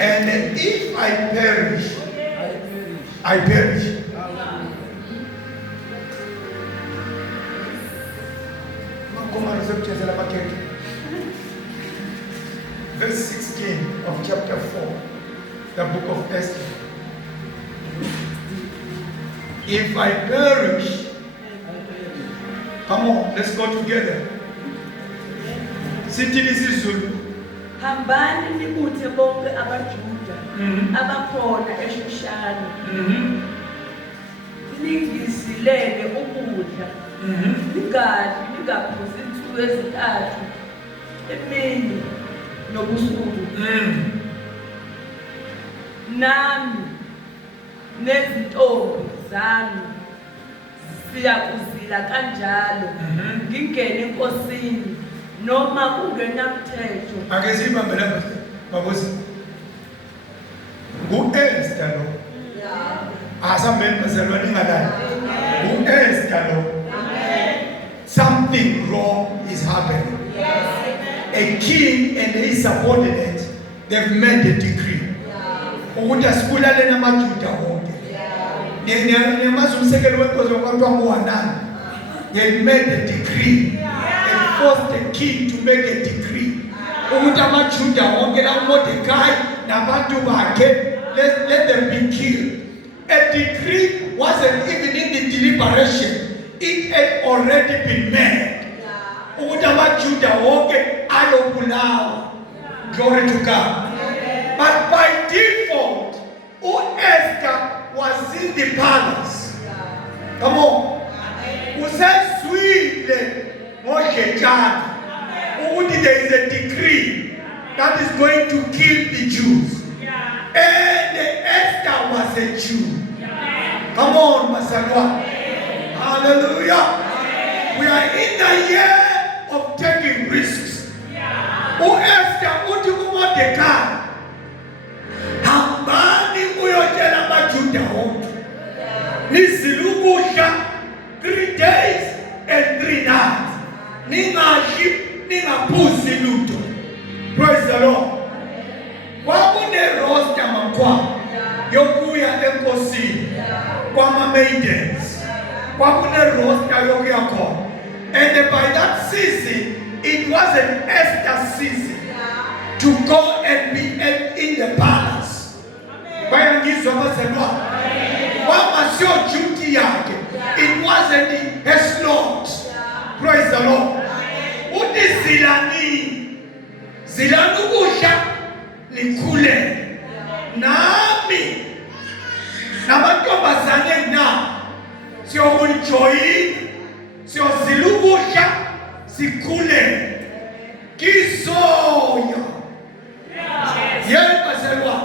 And if I perish, I perish. Verse 16 of chapter 4, the book of Esther. If I perish, come on, let's go together. Sithini isiZulu. Hambani nibuthe bonke abaJuda abakhona eShushani. Ningizilele ukudla. Ningadli ningaphuzi insuku ezintathu emini nobusuku. Nami nezintombi zami siyakuzila kanjalo ngingene enkosini noma kungenamthetho. Ake sibambe lapha babusi. Ngu-Esther lo. Asambeni bazalwane ngalani. Ngu-Esther lo. Something wrong is happening. A king and his subordinates, they've made a decree. Ukuthi asibulale namaJuda wonke. Nemazumsekelo wenkosi wakwaNtwa nguHanani. They made a decree. They forced the king to make a decree. Ukuthi amaJuda wonke laMordecai nabantu bakhe, let them be killed. A decree wasn't even in the deliberation. It had already been made. Ukuthi amaJuda wonke ayobulawa. Glory to God. But by default, Esther was in the palace. Come on. Usezwile ngoJejana ukuthi there is a decree that is going to kill the Jews. And Esther was a Jew. Come on, Masalwa. Hallelujah. We are in the year of taking risks. Esther uthi kuMordecai, hambani uyotshela amaJuda wonke nizile ukudla 3 days and 3 nights. Ningadli ningaphuzi lutho. Praise the Lord. Kwakune roster makhwa yokuya enkosini kwama maidens. Kwakune roster yokuya khona. And by that season, it was an Esther season to go and be in the palace. Bayangizwa bazelwa. Wama sio duty yake. It wasn't her slot. Praise the Lord. Uthi zilani ukudla nikhule. Nami nabantombazane na siyokunjoyina. Siyozila ukudla sikhule. Kizoya. Yebo bazelwa.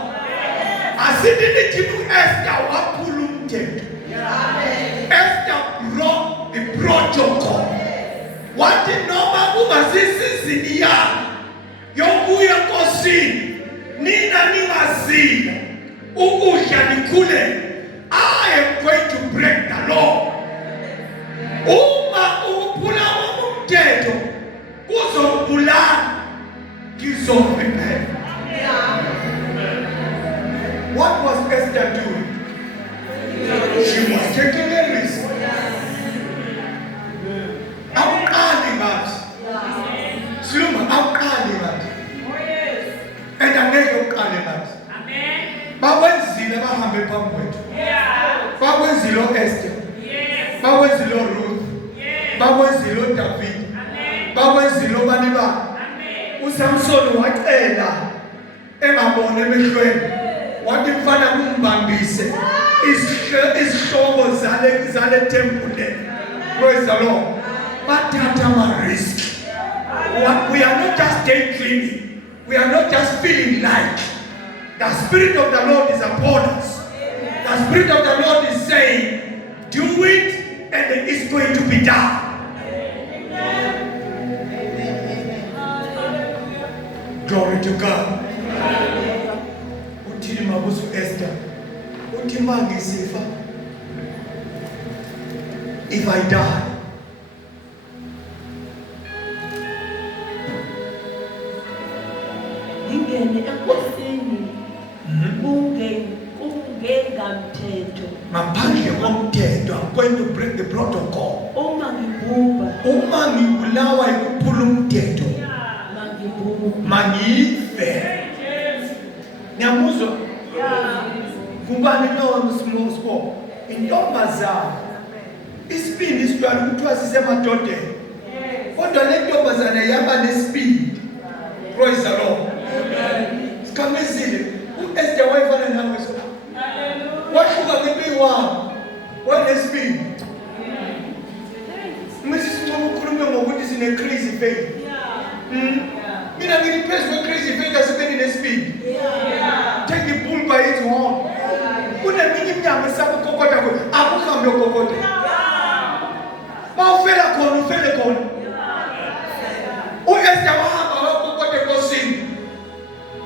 Asithi nithi uEsther waphula umthetho. Esther broke the protocol. Wathi noma kungasisizini yami yokuya enkosini nina ningazila ukudla nikhule. I am going to break the law. Uma ukuphula umthetho kuzobulala kizofipela. What was Esther doing? She was taking a risk. Awuqali ngathi. Siluma awuqali ngathi. And angeke uqale ngathi. Amen. Bakwenzile bahambe phambi kwethu. Bakwenzile uEsther. Bakwenzile uRuth. Bakwenzile uDavid. Bakwenzile ubani ba. uSamson wacela engabone emehlweni. Wathi mfana kumbambise isihlobo zale temple. Praise the Lord. Bathatha ama risk. We are not just daydreaming. We are not just feeling like. The Spirit of the Lord is upon us. The Spirit of the Lord is saying, do it and it's going to be done. Glory to God. Uthini mabuzo Esther. Uthi mangisifa. If I die, ngingene enkosini kungengamthetho. Ngaphandle komthetho, I'm going to break the protocol. Uma ngibhubha, Uma ngibulawa ikuphula umthetho, mangife. Ngiyamuzwa? Kubani lo msimo intombazana isibindi isitwala ukuthiwa sisemadodeni. Kodwa le ntombazana yaba nesibindi. Praise the Lord. Sikamezile uEsther wayefana nawe so. Washuka kwimpilo wanesibindi. Manje sincoma ukukhuluma ngokuthi sine crazy faith. Mina ngiphezu kwe crazy faith asibeni nesibindi. Take the bull by its horn. Kuneminye iminyango esakukokota kuyo akuhambe ukokota. Mawufela khona ufele khona. uEsther wahamba wakokota enkosini.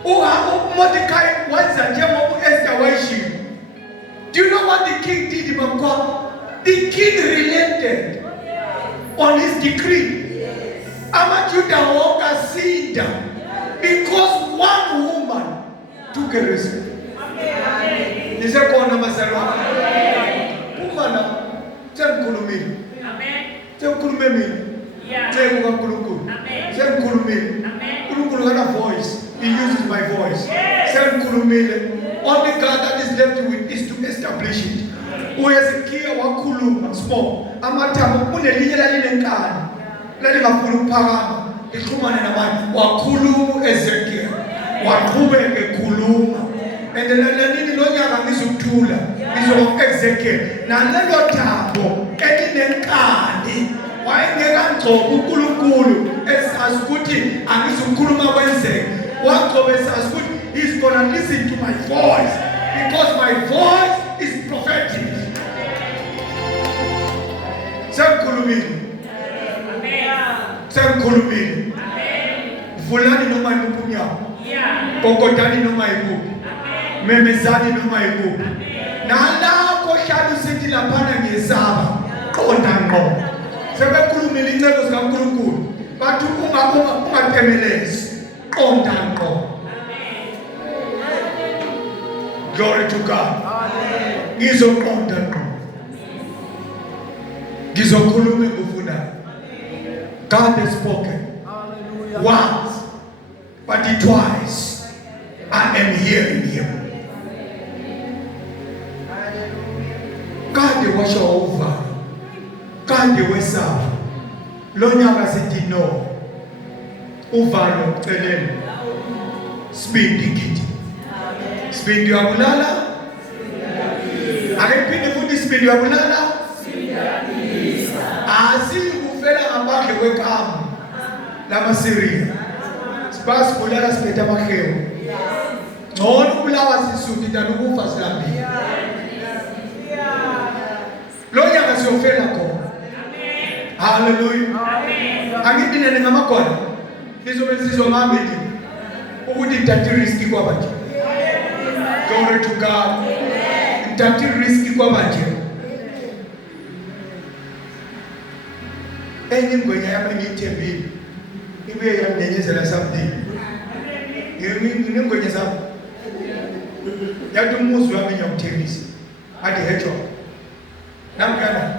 uMordecai wenza njengoba uEsther wayishiwo. Do you know what the king did, Mamkwa? The king relented on his decree. AmaJuda wakasinda because one woman took a risk. Nisekhona bazalwane. Umfana sengikhulumile. Amen. Sengikhulume mina. Njengo kaNkulunkulu. Amen. Sengikhulumile. Amen. uNkulunkulu kana voice. He uses my voice. Sengikhulumile. Only God that is left with is to establish it. uHezekiya wakhuluma small. Amathambo kunelinye lalinenkani. Lalingafuna ukuphakama. Ixhumane nabantu. Wakhuluma uHezekiya. Waqhubeka ekhuluma. And then lanini lonyaka ngizokuthula. Ngizo-execute. Nalelo thambo elinenkani. Wayengekangcoba uNkulunkulu esazi ukuthi angizukukhuluma kwenzeke. Waqoba esazi ukuthi he's gonna listen to my voice because my voice is prophetic. Sengikhulumile. Sengikhulumile. Vulani noma yikuphi umnyango. Kokotani noma yikuphi. Memezani noma yikuphi. Nalapho hlala usithi laphana ngiyesaba. Qonda ngqo. Sebekhulumile incebo zikaNkulunkulu. Bathi ungatemelezi. Qonda ngqo. Glory to God. Ngizoqonda ngqo. Ngizokhuluma ngofunayo. God has spoken. Once, but twice, I am hearing Him. God watch over. God wesaba. Lonyaka sithi no. Uvalo uceleni. Speed ikiti. Speed uyabulala. Akephinde futhi speed uyabulala. Asikufela ngaphandle kwekama lamaSiriya. Sibasibulala siphethe amahewu. Ngcono ubulawa sisuthi than ukufa silambile. Lo nyaka siyofela khona. Hallelujah. Angithi nene ngamagwala. Lizobe sizomambili ukuthi ngithathe risk kwabanje. Glory to God. Ngithathe risk kwabanje. Enye ingwenya yami ngiyithembile. Ibuye yanginenyezela something. Ngingengwenya zami. Yathi umuzi wami ngiyakuthembisa. Athi hecho. Namkana.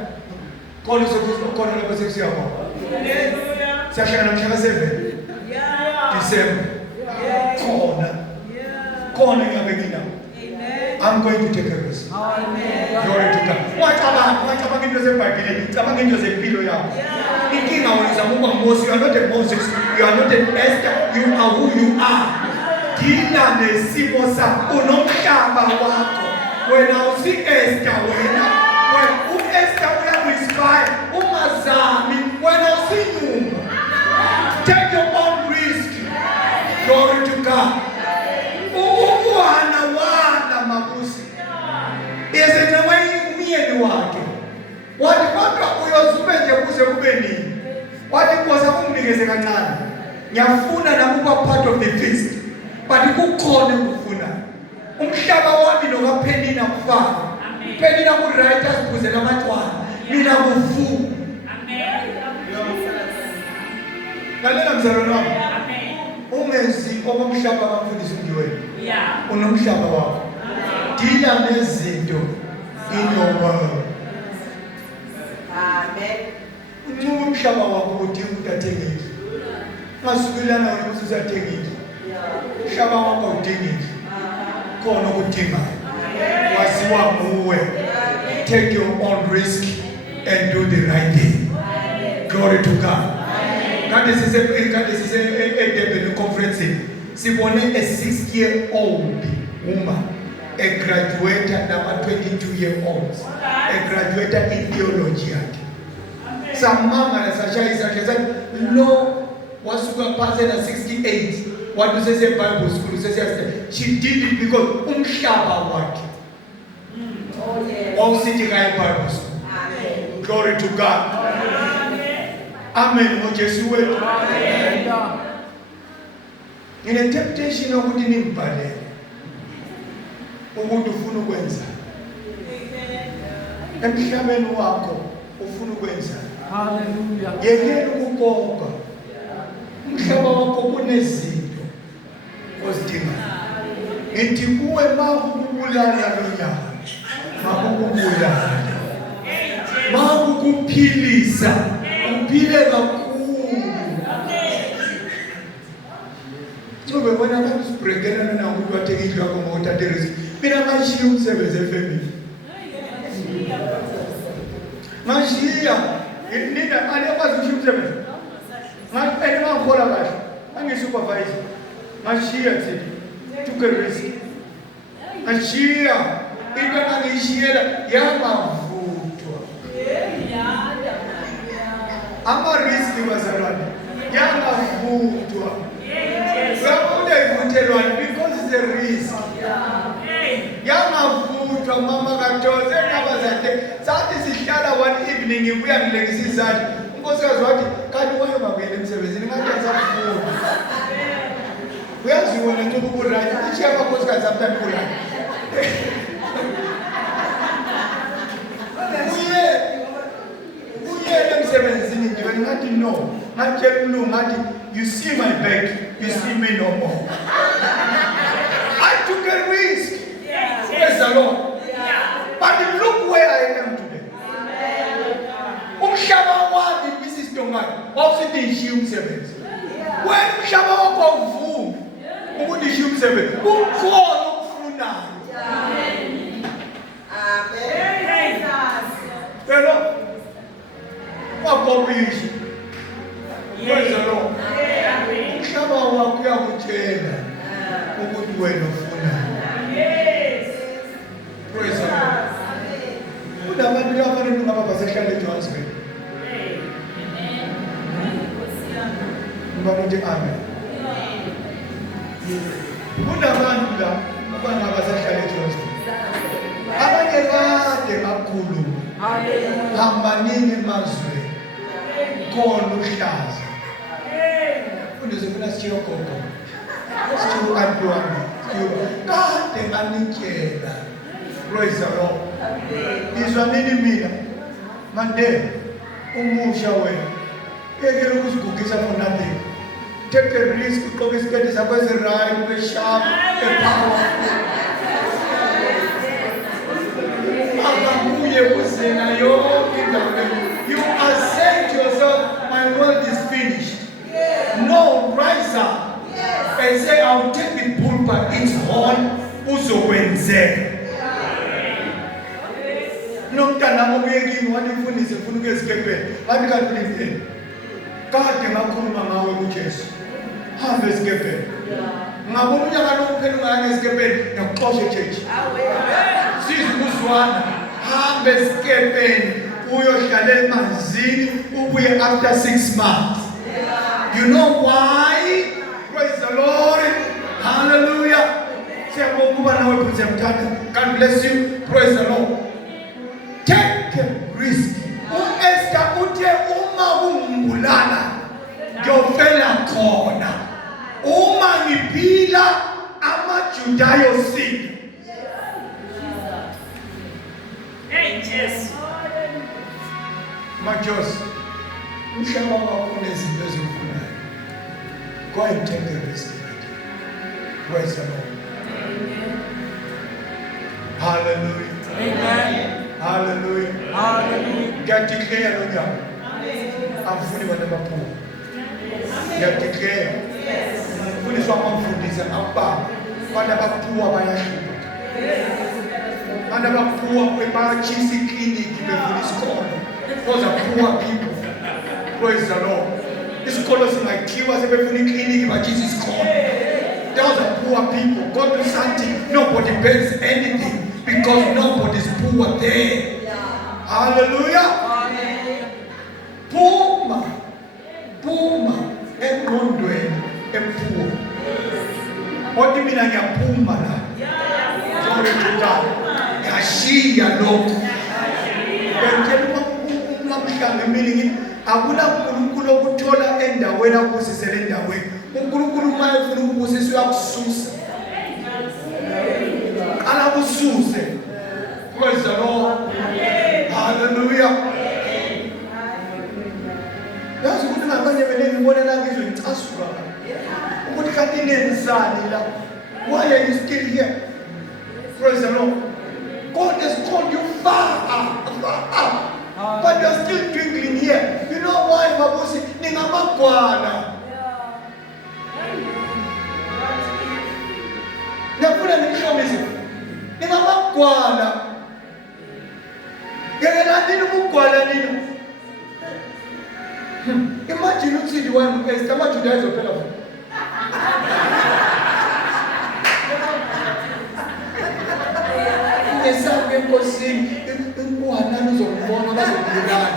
Khona sokukhona lapho sekusiyakho. Hallelujah. Siyashaya mhla ka-7. December. Khona ngiyabe nginawo. I'm going to take a risk. Amen. Glory to God. Wacabanga into zeBhayibheli, cabanga into zempilo yakho. Inkinga wena uzama ukuba Moses, you are not a Moses, you are not an Esther, you are who you are. Dila nesimo sakho, unomhlaba wakho. Wena usi-Esther wena. U-Esther uyaku-inspire, ungazami, wena usinyuma. Take your own risk. Glory to God. Wana mabusi. Yese nawe umyeni wakhe. Wathi kodwa uyozume nje kuze kube nini. Wathi Nkosi unginikeze kancane. Ngiyafuna nami ukuba part of the feast. But kukhona ukufuna. Umhlaba wami nokaPhenina kufana. Phenina ku-writers kuze lamatwana. Mina kufu. Amen. Lalela mzalwane wami. Ungenzi okomhlaba bamfundisa umntu wenu. unomhlaba wakho. Dila nezinto in your world. Amen. Uncuba umhlaba wakho udinga ukuthi athengeke. Ungasukilana wena ukuthi uzathengeke. Umhlaba wakho udingeke. Khona ukudingayo. Waziwa nguwe. Take your own risk and do the right thing. Glory to God. Kanti sise eDurban conference sibone a 6-year-old woman graduated nama 22-year-olds graduated in theology yakhe. Samanga sashaya isakhe sathi lo wasuka phansi na 68 wathi sese Bible school sese she did it because umhlaba wakhe wawusithi kaye Bible school. Glory to God. Amen. Ngojesu wethu. Ngine temptation ukuthi nimbhalele ukuthi ufuna ukwenza emhlabeni wakho ufuna ukwenza. Hallelujah. Yekela ukukoka. Umhlaba wakho kunezinto ozidingayo. Ngithi kuwe makukubulala lonyaka makukubulala makukuphilisa uphile kakhulu. Ngoba bona abantu sibrekelana na ukuthi wathenge indlu yakho ngokuthatha risk. Mina ngashiya umsebenzi efamily. Ngashiya nina anekwazi ukushiya umsebenzi. Ngaphela ngakhola kahle. Angisupervisor. Ngashiya thina. Took a risk. Ngashiya into ngangishiyela yamavuthwa. Ama-risk bazalwane yamavuthwa. Uyabona ivuthelwane because it's a risk. Yamavuthwa mama kaDoze nabazade sathi sihlala one evening ngibuya ngilekisa izandla. Unkosikazi wathi kanti waye babuyela emsebenzini ngathi asafuna. Uyazi wena nje ukuburayi ithi abankosikazi abantwana ukurayi. Emsebenzini nje ngathi no. Ngitshela uMlungu ngathi you see my back, you see me no more. I took a risk. Praise the Lord. But look where I am today. Umhlaba wami Mrs. Tongani wawusithi ngishiya umsebenzi. Wena umhlaba wakho awuvumi ukuthi ngishiya umsebenzi. Kukhona okufunayo. Amen. Hello. Wakopisha. Praise the Lord. Umhlaba wakho uyakutshela ukuthi wena ufunani. Praise the Lord. Kunabantu labantu ngaba basehlala eJohannesburg. Ngoba amen. Kunabantu la abangaba basehlala eJohannesburg. Abanye kade kakhulu. Hamba nini emazweni. Khona uhlaza. Undizofuna sichiyo gogo. Sichiyo antwana. Kade nganitshela. Praise the Lord. Izwa nini mina? Mande umusha wena. Yekela ukusigugisa for nothing. Take a risk, ugqoke isiketi sakho ezirayi, ube sharp, powerful. Akabuye kuzena yonke indawo. You are saying to yourself, my world is finished. No, rise up and say, I'll take the pulpit, its horn, uzokwenzeka. Nomntana omuyekini wanifundise ufuna ukuyesikepeni. Bathi kanti lindeni. Kade ngakhuluma ngawe kuJesu. Hamba esikepeni. Ngabona unyaka lo uphela ungaya esikepeni nokuxosha echechi. Sizukuzwana. Hamba esikepeni uyohlala emanzini ubuye after 6 months. You know why? Praise the Lord. Hallelujah. Siyabonga kuba nawe phuthe mthanda. God bless you. Praise the Lord. Take a risk. Esther uthe uma kumbulala ngiyofela khona. Uma ngiphila amaJuda yosinda. Hey Jesus. Majos. Umhlaba wakho unezinto ezifunayo. Go and take a risk. Praise the Lord. Hallelujah. Hallelujah. Ngiyadeclare lo nyaka. Angifuni abantu abaphuma. Ngiyadeclare. Ngifundiswa amafundisi ababa. Abantu abaphuwa bayahluka. Abantu abaphuwa bayachisa ikliniki befuna isikolo. Those are poor people. Praise the Lord. Isikolo singakhiwa sebefuna ikliniki bachisa isikolo. Those are poor people. Go to something. Nobody pays anything because nobody's poor there. Hallelujah. Puma engqondweni empuwa. Othi mina ngiyaphuma la. Glory to God. Ngiyashiya lokho. Ngiyatshela umamhlanga emini ngithi akula uNkulunkulu okuthola endaweni akubusisele endaweni. uNkulunkulu uma efuna ukubusisa uyakususa. Alakususe. Praise the Lord. Hallelujah. Yazi ukuthi ngabanye ngibona la ngizwe ngicasuka. Ukuthi kanti nenzani la? Why are you still here? Praise the Lord. God has called you far up. But you're still dwelling here. You know why, Babusi? Ningamagwana. Nakuna nishomizi. Ningamagwana. Ngeke nini ukugwala nini? Imagine uthi one Esther amaJuda ezophela futhi. Ngesabe enkosini uhanani uzokubona bazokubulala.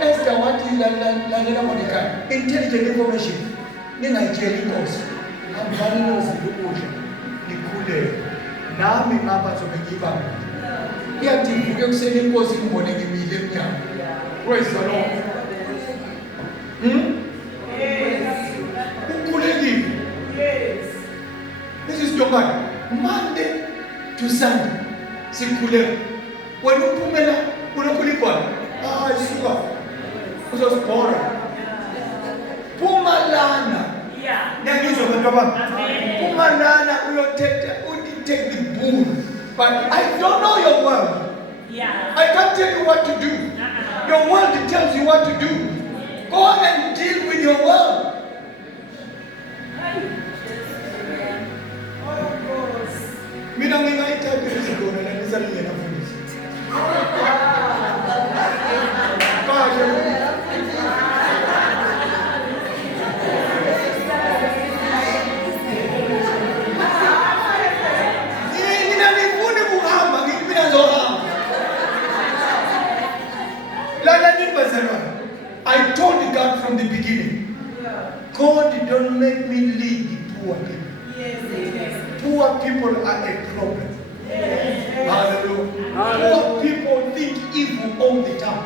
Esther wathi lalela Mordecai, intelligent information ningayitsheli inkosi. Angibani nozile ukudla nikhulele. Nami ngapha zobe ngibamba. Iyathi vuke kuseni inkosi ngibone ngimile emnyango. Praise the Lord. Ukhulekile. This is your man. Monday to Sunday. Sikhuleka. Wena uphumela unokulikwana. Isuka. Uzosibhora. Pumalana. Ngiyizwa abantu abami. Pumalana uyothetha take the bull. But I don't know your world. I can't tell you what to do. Your world tells you what to do. Go and deal with your world. Mina ngingayithatha izigona la ngisalingena mfundisi. Kahle. Mina ngifuna ukuhamba ngiphinda ngizohamba. Lala nibazalwane. I told God from the beginning, God don't make me lead the poor people. Poor people are a problem. Hallelujah. Poor people think evil all the time.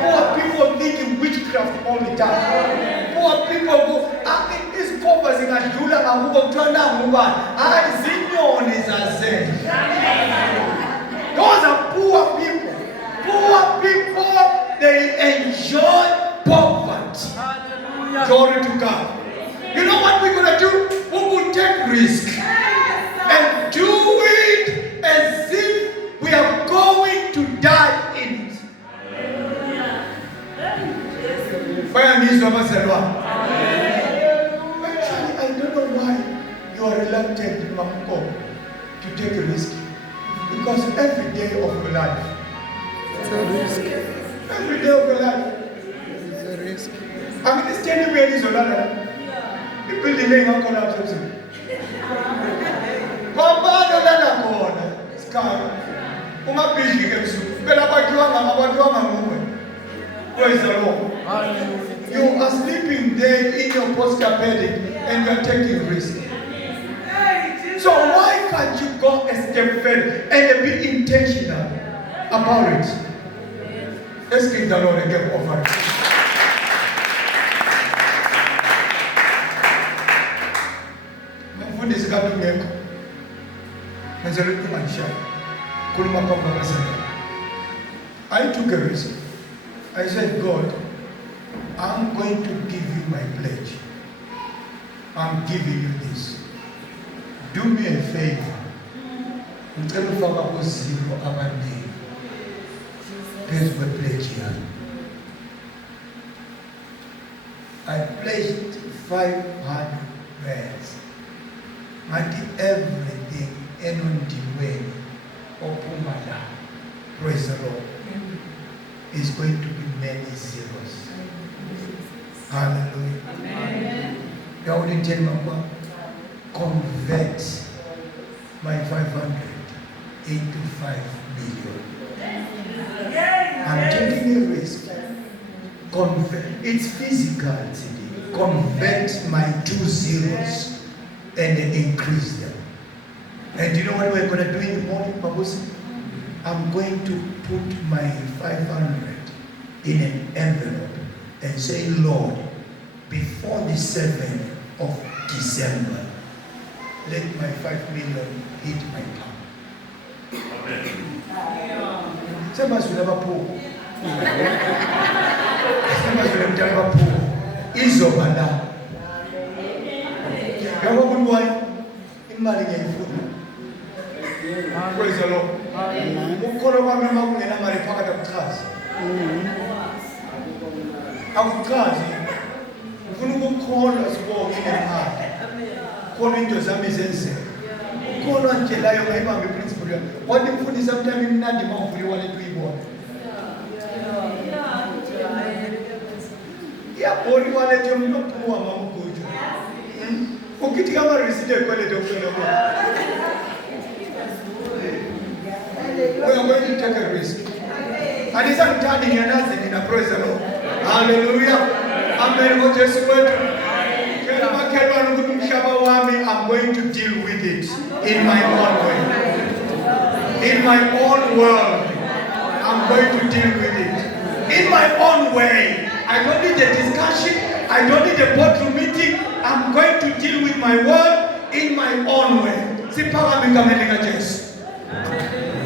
Poor people think witchcraft all the time. Poor people go, these paupers in Adula and who those are poor people. Poor people, they enjoy poverty. Hallelujah. Glory to God. You know what we're going to do? We will take risk and do it as if we are going to die in it. Actually, I don't know why you are reluctant, Mamko, to take a risk. Because every day of your life, it's a risk. Every day of your life, it's a risk. I mean, this standing where is your life. People delaying on collapse. Papa, no, sky. Uma busy games. Praise the Lord. You are sleeping there in your post-carpeting and you are taking risk. So why can't you go a step further and be intentional about it? Let's give the Lord a gift offering. I took a risk. I said, God, I'm going to give you my pledge. I'm giving you this. Do me a favor. Ngicela ufaka kuzimo abaningi phezu kwepledge yami. I pledged 500 rands. Ngathi everything enondiweni ophuma la. Praise the Lord. Is going to be many zeros. Hallelujah. Amen. God will tell me, convert my 500 into 5 million. I'm taking a risk. Convert. It's physical today. Convert my 2 zeros and increase them. And you know what we're going to do in the morning, Babusi? I'm going to put my 500 in an envelope and say, Lord, before the 7th of December, let my 5 million hit my palm. Some of us will never pull. Some of us will never pull. Izobana. Yabo kunwai imali ngiyifuna. Praise the Lord. Ukukholwa kwami uma kungenamali phakathi akuchazi. Akuchazi. Ufuna ukukholwa sibonke ngemali. Kholwa into zami zenzeka. Ukukholwa nje layo ngayibamba iprinciple yami. Kodwa imfundisa sometimes imnandi mawuvula iwallet uyibona. Iyabona iwallet yomuntu ophuwa mama uGuju. Ukithi kama receipt ekwelete okufuna bona. We are going to take a risk. And it's not turning another in a praise the Lord. Hallelujah. Amen. What Jesus went. I'm going to deal with it in my own way. In my own world. I'm going to deal with it. In my own way. I don't need a discussion. I don't need a boardroom meeting. I'm going to deal with my world in my own way. Sipaka mingamelinga Jesus.